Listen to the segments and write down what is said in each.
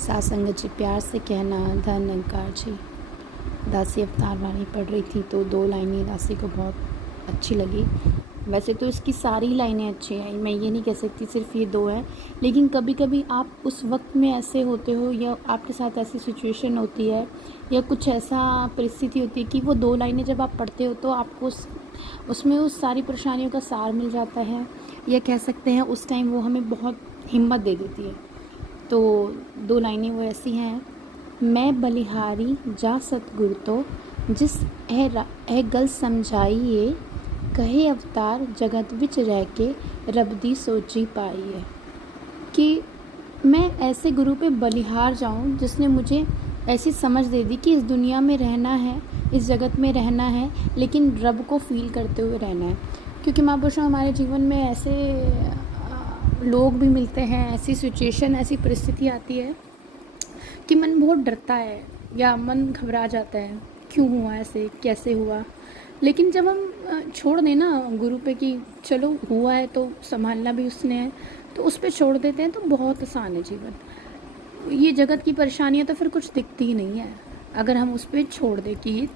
सासंगत जी प्यार से कहना धन निरंकार जी। दासी अवतार वाणी पढ़ रही थी तो दो लाइनें दासी को बहुत अच्छी लगी। वैसे तो इसकी सारी लाइनें अच्छी हैं, मैं ये नहीं कह सकती सिर्फ ये दो हैं, लेकिन कभी कभी आप उस वक्त में ऐसे होते हो या आपके साथ ऐसी सिचुएशन होती है या कुछ ऐसा परिस्थिति होती है कि वो दो लाइनें जब आप पढ़ते हो तो आपको उसमें उस सारी परेशानियों का सार मिल जाता है, या कह सकते हैं उस टाइम वो हमें बहुत हिम्मत दे देती है। तो दो लाइनें वो ऐसी हैं। मैं बलिहारी जा सतगुर तो जिस ए गल समझाइए, कहे अवतार जगत विच रह के रब दी सोची पाई है। कि मैं ऐसे गुरु पे बलिहार जाऊं जिसने मुझे ऐसी समझ दे दी कि इस दुनिया में रहना है, इस जगत में रहना है, लेकिन रब को फील करते हुए रहना है। क्योंकि महापुरुषों हमारे जीवन में ऐसे लोग भी मिलते हैं, ऐसी सिचुएशन, ऐसी परिस्थिति आती है कि मन बहुत डरता है या मन घबरा जाता है, क्यों हुआ ऐसे, कैसे हुआ। लेकिन जब हम छोड़ दें ना गुरु पे कि चलो हुआ है तो संभालना भी उसने है, तो उस पर छोड़ देते हैं तो बहुत आसान है जीवन। ये जगत की परेशानियाँ तो फिर कुछ दिखती ही नहीं है अगर हम उस पर छोड़ दें कि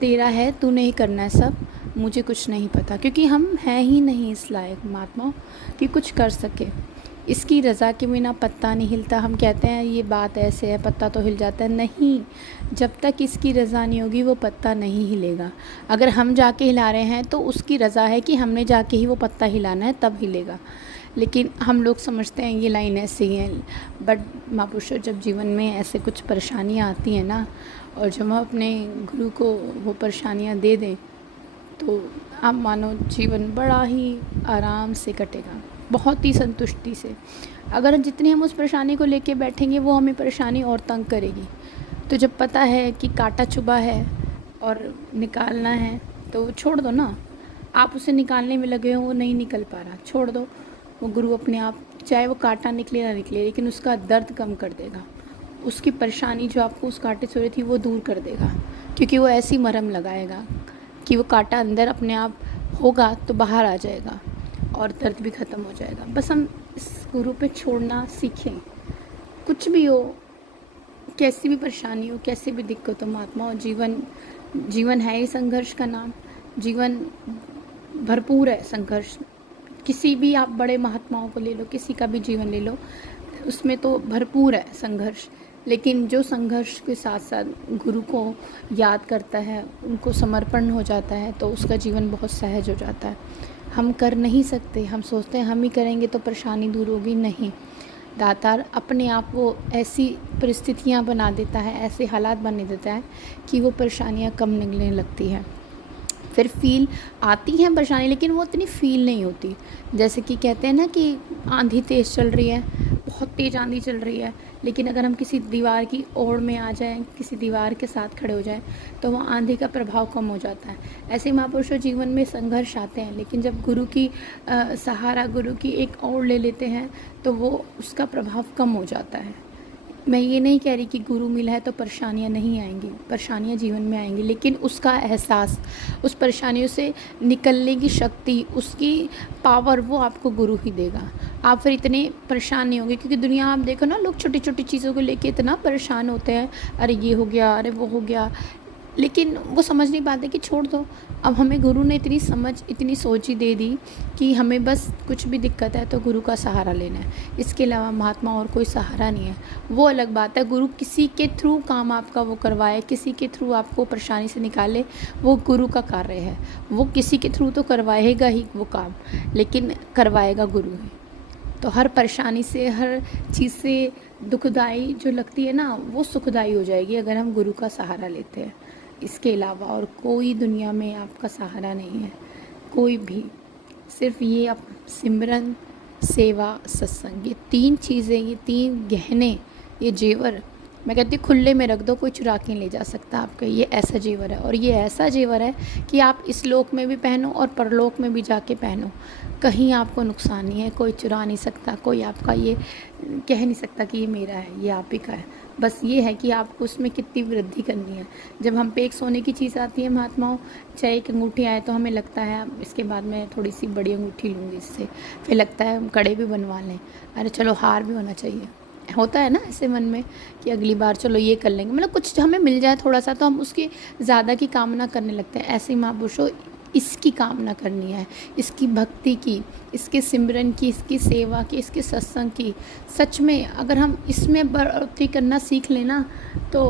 तेरा है, तूने ही करना है सब, मुझे कुछ नहीं पता। क्योंकि हम हैं ही नहीं इस लायक महात्मा कि कुछ कर सके। इसकी रज़ा के बिना पत्ता नहीं हिलता। हम कहते हैं ये बात ऐसे है, पत्ता तो हिल जाता है, नहीं। जब तक इसकी रज़ा नहीं होगी वो पत्ता नहीं हिलेगा। अगर हम जाके हिला रहे हैं तो उसकी रज़ा है कि हमने जाके ही वो पत्ता हिलाना है, तब हिलेगा। लेकिन हम लोग समझते हैं ये लाइन ऐसी है, बट महापुरुषों जब जीवन में ऐसे कुछ परेशानियाँ आती हैं ना, और जब हम अपने गुरु को वो परेशानियाँ दे दें तो आप मानो जीवन बड़ा ही आराम से कटेगा, बहुत ही संतुष्टि से। अगर जितनी हम उस परेशानी को लेके बैठेंगे वो हमें परेशानी और तंग करेगी। तो जब पता है कि कांटा चुभा है और निकालना है तो छोड़ दो ना। आप उसे निकालने में लगे हो, वो नहीं निकल पा रहा, छोड़ दो। वो गुरु अपने आप, चाहे वो कांटा निकले ना निकले, लेकिन उसका दर्द कम कर देगा। उसकी परेशानी जो आपको उस कांटे से हो रही थी वो दूर कर देगा। क्योंकि वो ऐसी मरहम लगाएगा कि वो कांटा अंदर अपने आप होगा तो बाहर आ जाएगा और दर्द भी ख़त्म हो जाएगा। बस हम इस गुरु पे छोड़ना सीखें। कुछ भी हो, कैसी भी परेशानी हो, कैसी भी दिक्कत हो महात्मा हो, जीवन है ही संघर्ष का नाम। जीवन भरपूर है संघर्ष। किसी भी आप बड़े महात्माओं को ले लो, किसी का भी जीवन ले लो, उसमें तो भरपूर है संघर्ष। लेकिन जो संघर्ष के साथ साथ गुरु को याद करता है, उनको समर्पण हो जाता है, तो उसका जीवन बहुत सहज हो जाता है। हम कर नहीं सकते, हम सोचते हैं हम ही करेंगे तो परेशानी दूर होगी, नहीं। दातार अपने आप वो ऐसी परिस्थितियाँ बना देता है, ऐसे हालात बना देता है कि वो परेशानियाँ कम निकलने लगती हैं। फिर फील आती हैं परेशानी, लेकिन वो इतनी फील नहीं होती। जैसे कि कहते हैं ना कि आंधी तेज़ चल रही है, बहुत तेज़ आंधी चल रही है, लेकिन अगर हम किसी दीवार की ओर में आ जाएं, किसी दीवार के साथ खड़े हो जाएं, तो वहाँ आंधी का प्रभाव कम हो जाता है। ऐसे ही महापुरुषों जीवन में संघर्ष आते हैं, लेकिन जब गुरु की सहारा, गुरु की एक ओर ले लेते हैं तो वो उसका प्रभाव कम हो जाता है। मैं ये नहीं कह रही कि गुरु मिला है तो परेशानियाँ नहीं आएंगी, परेशानियाँ जीवन में आएंगी, लेकिन उसका एहसास, उस परेशानियों से निकलने की शक्ति, उसकी पावर वो आपको गुरु ही देगा। आप फिर इतने परेशान नहीं होंगे। क्योंकि दुनिया आप देखो ना, लोग छोटी छोटी चीज़ों को लेके इतना परेशान होते हैं, अरे ये हो गया, अरे वो हो गया, लेकिन वो समझ नहीं पाते कि छोड़ दो। अब हमें गुरु ने इतनी समझ, इतनी सोच ही दे दी कि हमें बस कुछ भी दिक्कत है तो गुरु का सहारा लेना है। इसके अलावा महात्मा और कोई सहारा नहीं है। वो अलग बात है, गुरु किसी के थ्रू काम आपका वो करवाए, किसी के थ्रू आपको परेशानी से निकाले, वो गुरु का कार्य है। वो किसी के थ्रू तो करवाएगा ही वो काम, लेकिन करवाएगा गुरु ही। तो हर परेशानी से, हर चीज़ से दुखदाई जो लगती है ना, वो सुखदाई हो जाएगी अगर हम गुरु का सहारा लेते हैं। इसके अलावा और कोई दुनिया में आपका सहारा नहीं है, कोई भी। सिर्फ ये आप सिमरन, सेवा, सत्संग, ये तीन चीज़ें, ये तीन गहने, ये जेवर, मैं कहती हूँ खुले में रख दो, कोई चुरा के नहीं ले जा सकता आपका। ये ऐसा जेवर है, और ये ऐसा जेवर है कि आप इस लोक में भी पहनो और परलोक में भी जाके पहनो, कहीं आपको नुकसान नहीं है। कोई चुरा नहीं सकता, कोई आपका ये कह नहीं सकता कि ये मेरा है, ये आप ही का है। बस ये है कि आपको उसमें कितनी वृद्धि करनी है। जब हम पे एक सोने की चीज़ आती है महात्माओं, चाहे एक अंगूठी आए, तो हमें लगता है इसके बाद मैं थोड़ी सी बड़ी अंगूठी लूँगी इससे, फिर लगता है हम कड़े भी बनवा लें, अरे चलो हार भी होना चाहिए। होता है ना ऐसे मन में कि अगली बार चलो ये कर लेंगे, मतलब कुछ हमें मिल जाए थोड़ा सा तो हम उसकी ज़्यादा की कामना करने लगते हैं। ऐसे ही महापुरुषों इसकी कामना करनी है, इसकी भक्ति की, इसके सिमरन की, इसकी सेवा की, इसके सत्संग की। सच में अगर हम इसमें बढ़ोतरी करना सीख लेना तो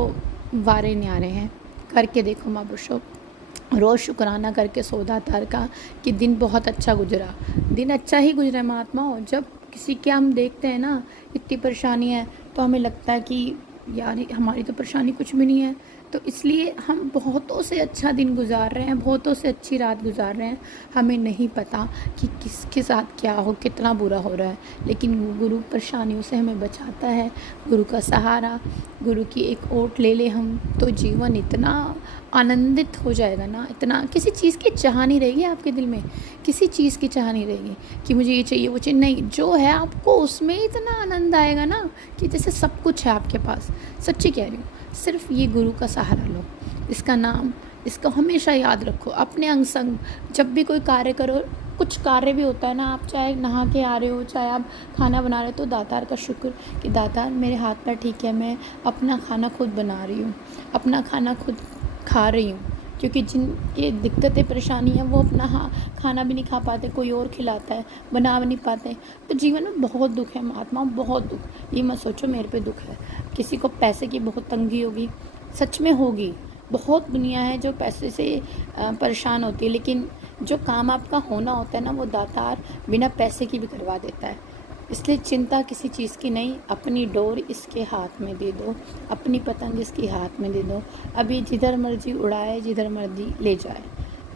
वारे न्यारे हैं। करके देखो महापुरुषों, रोज़ शुक्राना करके सौदातार का कि दिन बहुत अच्छा गुजरा। दिन अच्छा ही गुजरा है महात्माओं। जब किसी के हम देखते हैं ना इतनी परेशानी है तो हमें लगता है कि यार हमारी तो परेशानी कुछ भी नहीं है। तो इसलिए हम बहुतों से अच्छा दिन गुजार रहे हैं, बहुतों से अच्छी रात गुजार रहे हैं। हमें नहीं पता कि किसके साथ क्या हो, कितना बुरा हो रहा है, लेकिन गुरु परेशानियों से हमें बचाता है। गुरु का सहारा, गुरु की एक ओट ले ले हम तो जीवन इतना आनंदित हो जाएगा ना, इतना किसी चीज़ की चाह नहीं रहेगी आपके दिल में, किसी चीज़ की चाह नहीं रहेगी कि मुझे ये चाहिए वो चाहिए, नहीं, जो है आपको उसमें इतना आनंद आएगा ना कि जैसे सब कुछ है आपके पास। सच्ची कह रही हूँ, सिर्फ ये गुरु का सहारा लो, इसका नाम, इसको हमेशा याद रखो अपने अंग संग। जब भी कोई कार्य करो, कुछ कार्य भी होता है ना, आप चाहे नहा के आ रहे हो, चाहे आप खाना बना रहे हो, तो दातार का शुक्र कि दातार मेरे हाथ पैर ठीक है, मैं अपना खाना खुद बना रही हूँ, अपना खाना खुद खा रही हूँ। क्योंकि जिनकी दिक्कतें परेशानी है वो अपना खाना भी नहीं खा पाते, कोई और खिलाता है, बना भी नहीं पाते। तो जीवन में बहुत दुख है महात्मा, बहुत दुख। ये मत सोचो मेरे पे दुख है। किसी को पैसे की बहुत तंगी होगी, सच में होगी। बहुत दुनिया है जो पैसे से परेशान होती है, लेकिन जो काम आपका होना होता है ना वो दातार बिना पैसे की भी करवा देता है। इसलिए चिंता किसी चीज़ की नहीं, अपनी डोर इसके हाथ में दे दो, अपनी पतंग इसके हाथ में दे दो। अभी जिधर मर्जी उड़ाए, जिधर मर्जी ले जाए,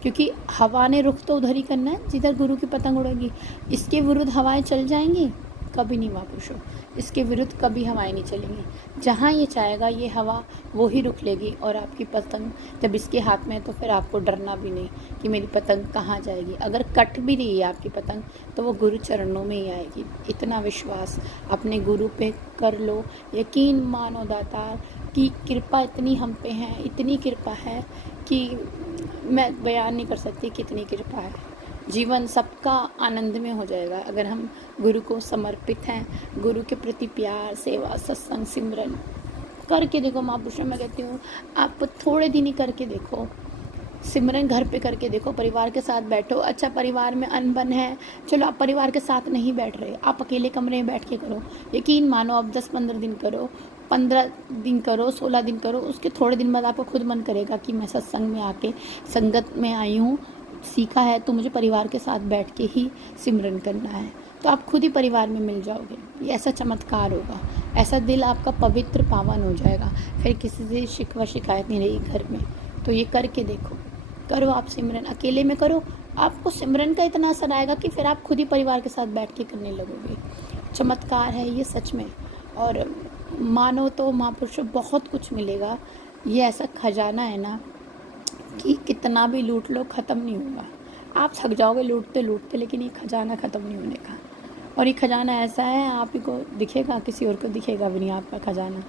क्योंकि हवा ने रुख तो उधर ही करना है जिधर गुरु की पतंग उड़ेगी। इसके विरुद्ध हवाएं चल जाएंगी? कभी नहीं महापुरुषों, इसके विरुद्ध कभी हवाएं नहीं चलेंगी। जहाँ ये चाहेगा ये हवा वो ही रुक लेगी, और आपकी पतंग जब इसके हाथ में है तो फिर आपको डरना भी नहीं कि मेरी पतंग कहाँ जाएगी। अगर कट भी रही है आपकी पतंग तो वो गुरु चरणों में ही आएगी। इतना विश्वास अपने गुरु पे कर लो, यकीन मानो दातार की कृपा इतनी हम पे है, इतनी कृपा है कि मैं बयान नहीं कर सकती कितनी कृपा है। जीवन सबका आनंद में हो जाएगा अगर हम गुरु को समर्पित हैं, गुरु के प्रति प्यार, सेवा, सत्संग, सिमरन करके देखो। महापुरुषों मैं कहती हूँ आप थोड़े दिन ही करके देखो, सिमरन घर पे करके देखो, परिवार के साथ बैठो। अच्छा परिवार में अनबन है, चलो आप परिवार के साथ नहीं बैठ रहे, आप अकेले कमरे में बैठ के करो। यकीन मानो आप 10-15 दिन करो, 15 दिन करो, 16 दिन करो, उसके थोड़े दिन बाद आपको खुद मन करेगा कि मैं सत्संग में आके संगत में आई हूँ, सीखा है तो मुझे परिवार के साथ बैठ के ही सिमरन करना है। तो आप खुद ही परिवार में मिल जाओगे। ये ऐसा चमत्कार होगा, ऐसा दिल आपका पवित्र पावन हो जाएगा, फिर किसी से शिकवा शिकायत नहीं रहेगी घर में। तो ये करके देखो, करो आप सिमरन, अकेले में करो, आपको सिमरन का इतना असर आएगा कि फिर आप खुद ही परिवार के साथ बैठ के करने लगोगे। चमत्कार है ये सच में, और मानो तो महापुरुषों बहुत कुछ मिलेगा। ये ऐसा खजाना है ना कि कितना भी लूट लो ख़त्म नहीं होगा। आप थक जाओगे लूटते लूटते, लेकिन ये खजाना ख़त्म नहीं होने का। और ये खजाना ऐसा है आप ही को दिखेगा, किसी और को दिखेगा भी नहीं आपका खजाना।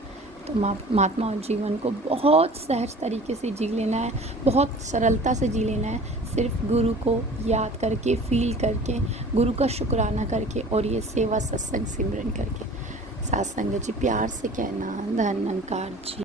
तो महात्मा जीवन को बहुत सहज तरीके से जी लेना है, बहुत सरलता से जी लेना है, सिर्फ गुरु को याद करके, फील करके, गुरु का शुक्राना करके, और ये सेवा, सत्संग, सिमरन करके। साथ संगत जी प्यार से कहना, धन निरंकार जी।